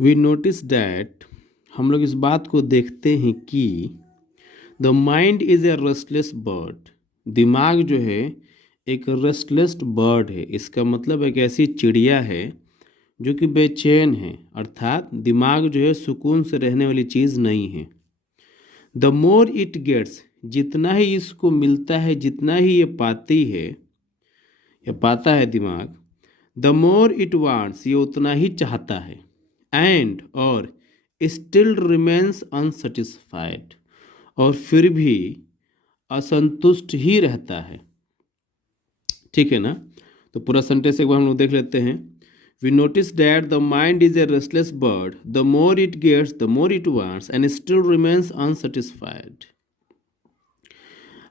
We notice that, हम लोग इस बात को देखते हैं कि the mind is a restless bird, दिमाग जो है एक रेस्टलेस बर्ड है। इसका मतलब एक ऐसी चिड़िया है जो कि बेचैन है, अर्थात दिमाग जो है सुकून से रहने वाली चीज़ नहीं है। द मोर इट गेट्स, जितना ही इसको मिलता है, जितना ही ये पाती है या पाता है दिमाग, द मोर इट वांट्स, ये उतना ही चाहता है। एंड और स्टिल रिमेन्स अनसेटिस्फाइड, और फिर भी असंतुष्ट ही रहता है। ठीक है ना? तो पूरा सेंटेंस एक बार हम लोग देख लेते हैं। We notice that the mind is a restless bird, the more it gets the more it wants and still remains unsatisfied.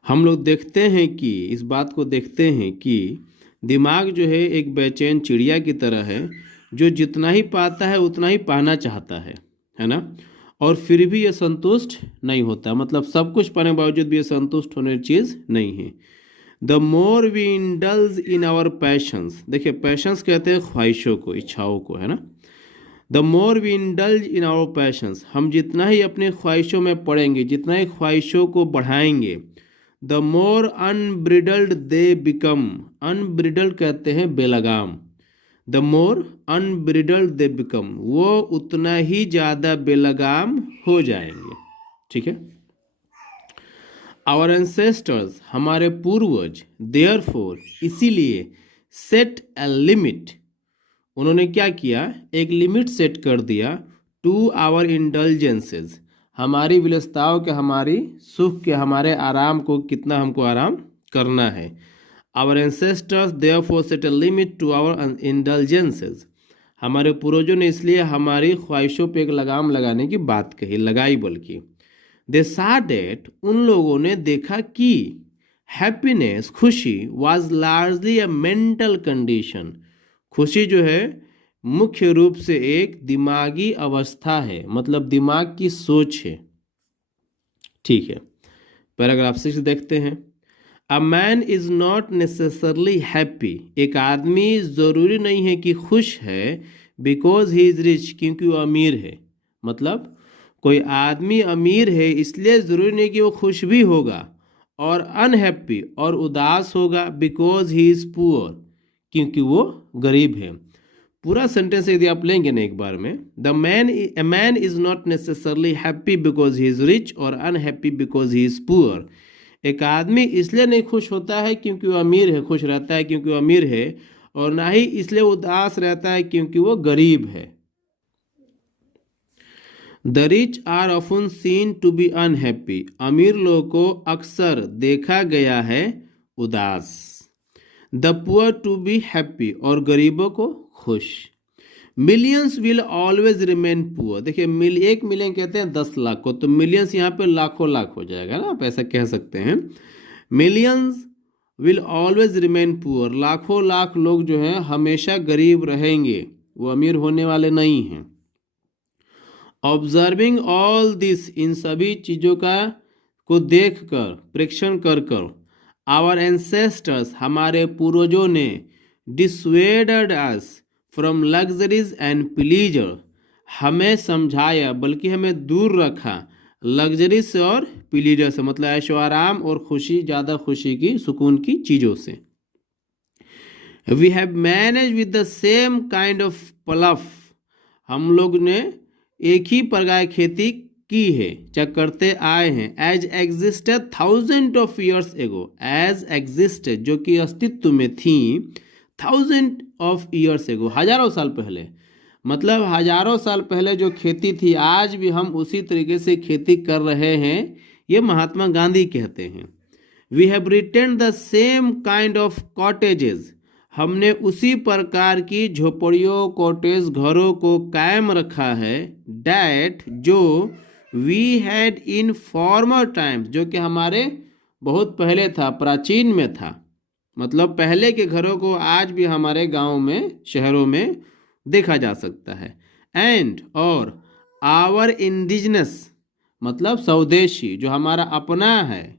हम लोग देखते हैं कि, इस बात को देखते हैं कि दिमाग जो है एक बेचैन चिड़िया की तरह है, जो जितना ही पाता है उतना ही पाना चाहता है ना? और फिर भी ये संतुष्ट नहीं होता, मतलब सब कुछ पाने के बावजूद भी ये संतुष्ट होने की चीज़ नहीं है। The more we indulge in our passions, देखिए पैशंस कहते हैं ख्वाहिशों को, इच्छाओं को, है ना? The more we indulge in our passions, हम जितना ही अपने ख्वाहिशों में पड़ेंगे, जितना ही ख्वाहिशों को बढ़ाएंगे, the more unbridled they become, unbridled कहते हैं बेलगाम, the more unbridled they become, वो उतना ही ज़्यादा बेलगाम हो जाएंगे। ठीक है? आवर एंसेस्टर्स, हमारे पूर्वज, देयरफॉर, इसीलिए, सेट ए लिमिट, उन्होंने क्या किया, एक लिमिट सेट कर दिया, टू आवर इंडल्जेंसेस, हमारी विलासिताओं के, हमारी सुख के, हमारे आराम को, कितना हमको आराम करना है। Our ancestors therefore set a limit to our indulgences, हमारे पूर्वजों ने इसलिए हमारी ख्वाहिशों पे एक लगाम लगाने की बात कही, लगाई बल्कि। दे सा डेट, उन लोगों ने देखा कि हैप्पीनेस, खुशी, was largely A mental condition, खुशी जो है मुख्य रूप से एक दिमागी अवस्था है, मतलब दिमाग की सोच है। ठीक है, पैराग्राफ 6 देखते हैं। A man is not necessarily happy, एक आदमी ज़रूरी नहीं है कि खुश है, बिकॉज ही इज रिच, क्योंकि वो अमीर है। मतलब कोई आदमी अमीर है इसलिए ज़रूरी नहीं कि वो खुश भी होगा, और अनहैप्पी और उदास होगा, बिकॉज ही इज़ पुअर, क्योंकि वो गरीब है। पूरा सेंटेंस यदि आप लेंगे ना एक बार में, a man is not necessarily happy because he is rich or unhappy because he is poor, एक आदमी इसलिए नहीं खुश होता है क्योंकि वो अमीर है, खुश रहता है क्योंकि वो अमीर है, और ना ही इसलिए उदास रहता है क्योंकि वो गरीब है। The rich are often seen to be unhappy, अमीर लोगों को अक्सर देखा गया है उदास। The poor to be happy, और गरीबों को खुश। Millions will always remain poor, देखिए एक मिलियन कहते हैं 10 लाख को, तो मिलियंस यहाँ पे लाखों लाख हो जाएगा ना, आप ऐसा कह सकते हैं। Millions will always remain poor, लाखों लाख लोग जो हैं हमेशा गरीब रहेंगे, वो अमीर होने वाले नहीं हैं। ऑब्जर्विंग ऑल दिस, इन सभी चीज़ों को देख कर, प्रेक्षण कर कर, आवर एंसेस्टर्स, हमारे पूर्वजों ने, dissuaded us from luxuries and pleaser, हमें समझाया, बल्कि हमें दूर रखा लग्जरी से और प्लीजर से, मतलब ऐशो आराम और खुशी, ज़्यादा खुशी की, सुकून की चीज़ों से। We have manage with the same kind of pelf, हम लोग ने एक ही प्रकार खेती की है, चेक करते आए हैं। Age existed thousand of years ago, age existed जो कि अस्तित्व में थी, थाउजेंड ऑफ ईयर्स एगो, हजारों साल पहले, मतलब हजारों साल पहले जो खेती थी, आज भी हम उसी तरीके से खेती कर रहे हैं, ये महात्मा गांधी कहते हैं। We have written the same kind of cottages, हमने उसी प्रकार की झोपड़ियों, कॉटेज, घरों को कायम रखा है। डैट, जो we had in former times, जो कि हमारे बहुत पहले था, प्राचीन में था, मतलब पहले के घरों को आज भी हमारे गांव में, शहरों में देखा जा सकता है। एंड, और आवर इंडिजिनस, मतलब स्वदेशी, जो हमारा अपना है,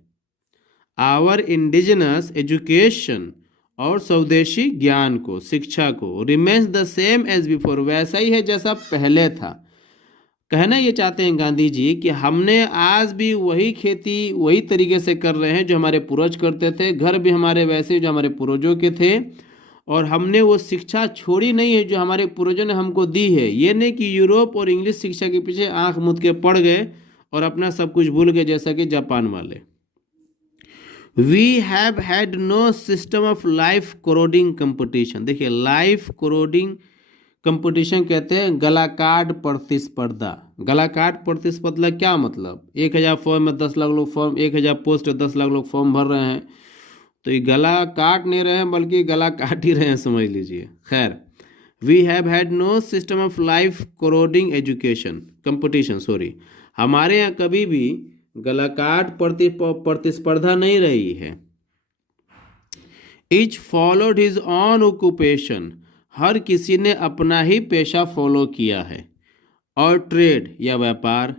आवर इंडिजिनस एजुकेशन, और स्वदेशी ज्ञान को, शिक्षा को। Remains the same as before, वैसा ही है जैसा पहले था। कहना ये चाहते हैं गांधी जी कि हमने आज भी वही खेती वही तरीके से कर रहे हैं जो हमारे पूर्वज करते थे, घर भी हमारे वैसे जो हमारे पूर्वजों के थे, और हमने वो शिक्षा छोड़ी नहीं है जो हमारे पूर्वजों ने हमको दी है। ये नहीं कि यूरोप और इंग्लिश शिक्षा के पीछे आंख मूंद के पड़ गए और अपना सब कुछ भूल गए, जैसा कि जापान वाले। We have had no system of life corroding competition. देखिए, लाइफ कोरोडिंग कंपटीशन कहते हैं गला काट प्रतिस्पर्धा। गला काट प्रतिस्पर्धा क्या मतलब? 1000 फॉर्म में 10 लाख लोग फॉर्म, 1000 पोस्ट 10 लाख लोग फॉर्म भर रहे हैं, तो ये गला काट नहीं रहे हैं बल्कि गला काट ही रहे हैं, समझ लीजिए। खैर, we have had no system of life corroding education competition, sorry, हमारे यहाँ कभी भी गला काट प्रतिस्पर्धा नहीं रही है। Each followed his own occupation, हर किसी ने अपना ही पेशा फॉलो किया है, और ट्रेड या व्यापार,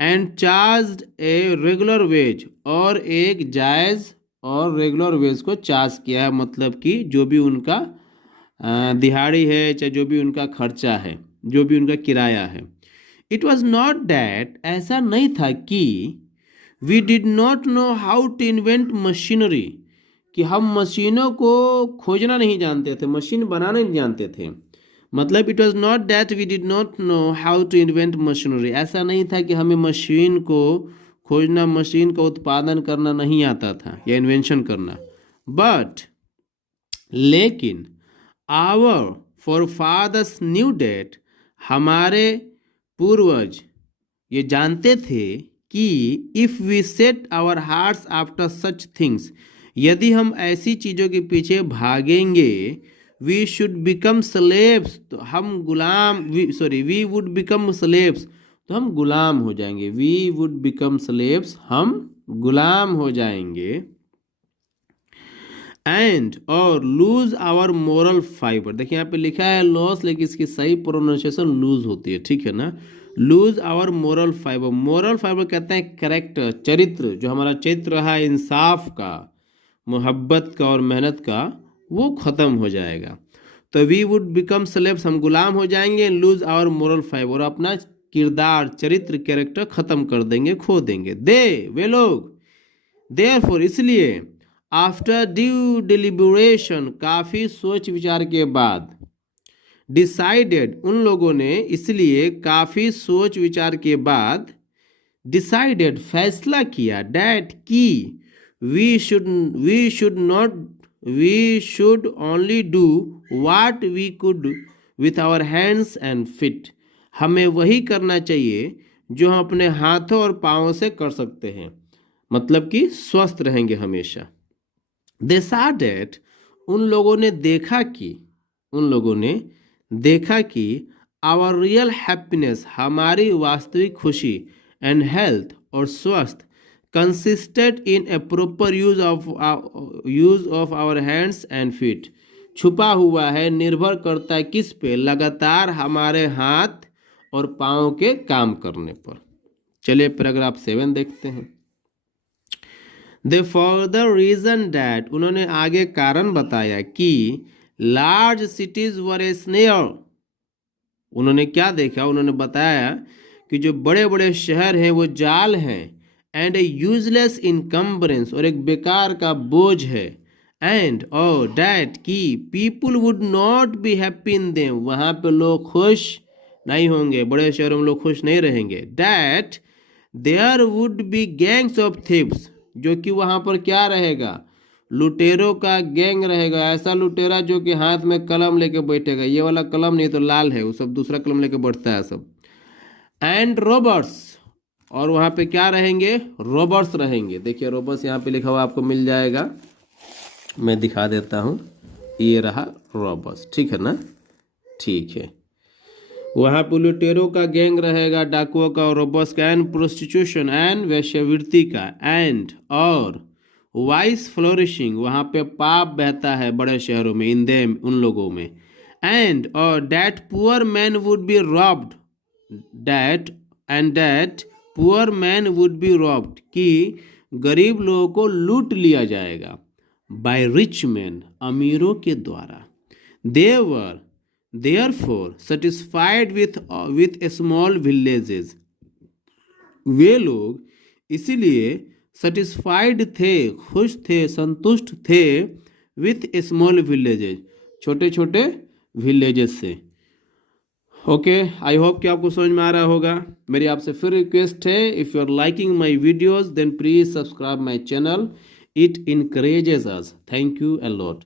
and charged a regular wage, और एक जायज़ और रेगुलर वेज को चार्ज किया है, मतलब कि जो भी उनका दिहाड़ी है, चाहे जो भी उनका खर्चा है, जो भी उनका किराया है। इट वॉज नॉट डैट, ऐसा नहीं था कि we did not know how to invent machinery, कि हम मशीनों को खोजना नहीं जानते थे, मशीन बनाना नहीं जानते थे। मतलब it was not that we did not know how to invent machinery, ऐसा नहीं था कि हमें मशीन को खोजना, मशीन का उत्पादन करना नहीं आता था या इन्वेंशन करना। बट लेकिन आवर फोरफादर्स न्यू डैट, हमारे पूर्वज ये जानते थे कि if we set our hearts after such things, यदि हम ऐसी चीज़ों के पीछे भागेंगे, वी शुड बिकम स्लेव्स, तो हम गुलाम, वी वुड बिकम स्लेव्स, तो हम गुलाम हो जाएंगे। वी वुड बिकम स्लेव्स, हम गुलाम हो जाएंगे। एंड और लूज आवर मोरल फाइबर, देखिए यहाँ पे लिखा है लॉस, लेकिन इसकी सही प्रोनाउंसिएशन लूज होती है, ठीक है ना। Lose our moral fibre, moral fibre कहते हैं कैरेक्टर, चरित्र, जो हमारा चरित्र है इंसाफ का, मोहब्बत का और मेहनत का, वो ख़त्म हो जाएगा। तो वी वुड बिकम स्लेव्स, हम गुलाम हो जाएंगे। लूज आवर मोरल फाइबर, अपना किरदार, चरित्र, कैरेक्टर ख़त्म कर देंगे, खो देंगे। वे लोग, देयरफॉर, इसलिए, आफ्टर ड्यू डिलिबरेशन, काफ़ी सोच विचार के बाद, डिसाइडेड, उन लोगों ने इसलिए काफ़ी सोच विचार के बाद डिसाइडेड, फैसला किया, डैट की, we should only do what we could with our hands and feet, हमें वही करना चाहिए जो हम अपने हाथों और पाँवों से कर सकते हैं, मतलब कि स्वस्थ रहेंगे हमेशा। दे सॉ दैट, उन लोगों ने देखा कि आवर रियल हैप्पीनेस, हमारी वास्तविक खुशी, एंड हेल्थ, और स्वस्थ, consisted in a proper use of our hands and feet, छुपा हुआ है, निर्भर करता है किस पे? लगातार हमारे हाथ और पाँव के काम करने पर। चलिए पैराग्राफ 7 देखते हैं। दे फर्दर रीजन डैट, उन्होंने आगे कारण बताया कि लार्ज सिटीज वर ए स्नेयर, उन्होंने क्या देखा? उन्होंने बताया कि जो बड़े बड़े शहर हैं वो जाल हैं, एंड ए यूजलेस इनकम्बरेंस, और एक बेकार का बोझ है, एंड और डैट की people would not be happy in them, वहाँ पे लोग खुश नहीं होंगे, बड़े शहरों में लोग खुश नहीं रहेंगे। That there would be gangs of thieves, जो कि वहाँ पर क्या रहेगा? लुटेरों का गैंग रहेगा, ऐसा लुटेरा जो कि हाथ में कलम लेके बैठेगा, ये वाला कलम नहीं तो लाल है, वो सब दूसरा कलम लेके बैठता है सब। एंड रॉबर्स, और वहाँ पे क्या रहेंगे? रॉबर्स रहेंगे। देखिए रॉबर्स यहाँ पे लिखा हुआ आपको मिल जाएगा, मैं दिखा देता हूँ, ये रहा रॉबर्स, ठीक है ना, ठीक है। वहाँ पे लुटेरों का गैंग रहेगा, डाकुओं का, और रॉबर्स का, एंड प्रोस्टिट्यूशन, एंड वेश्यावृत्ति का, एंड और वाइस फ्लोरिशिंग, वहाँ पे पाप बहता है बड़े शहरों में, इन देम, उन लोगों में। एंड और that poor man would be robbed, that poor man would be robbed, कि गरीब लोगों को लूट लिया जाएगा। बाय रिच मैन, अमीरों के द्वारा। They were therefore satisfied with small villages, वे लोग इसीलिए सेटिस्फाइड थे, खुश थे, संतुष्ट थे, विथ स्मॉल विलेजेस, छोटे छोटे विलेजेस से। ओके, आई होप कि आपको समझ में आ रहा होगा। मेरी आपसे फिर रिक्वेस्ट है, if you are liking my videos then please subscribe my channel, it encourages us. Thank you a lot.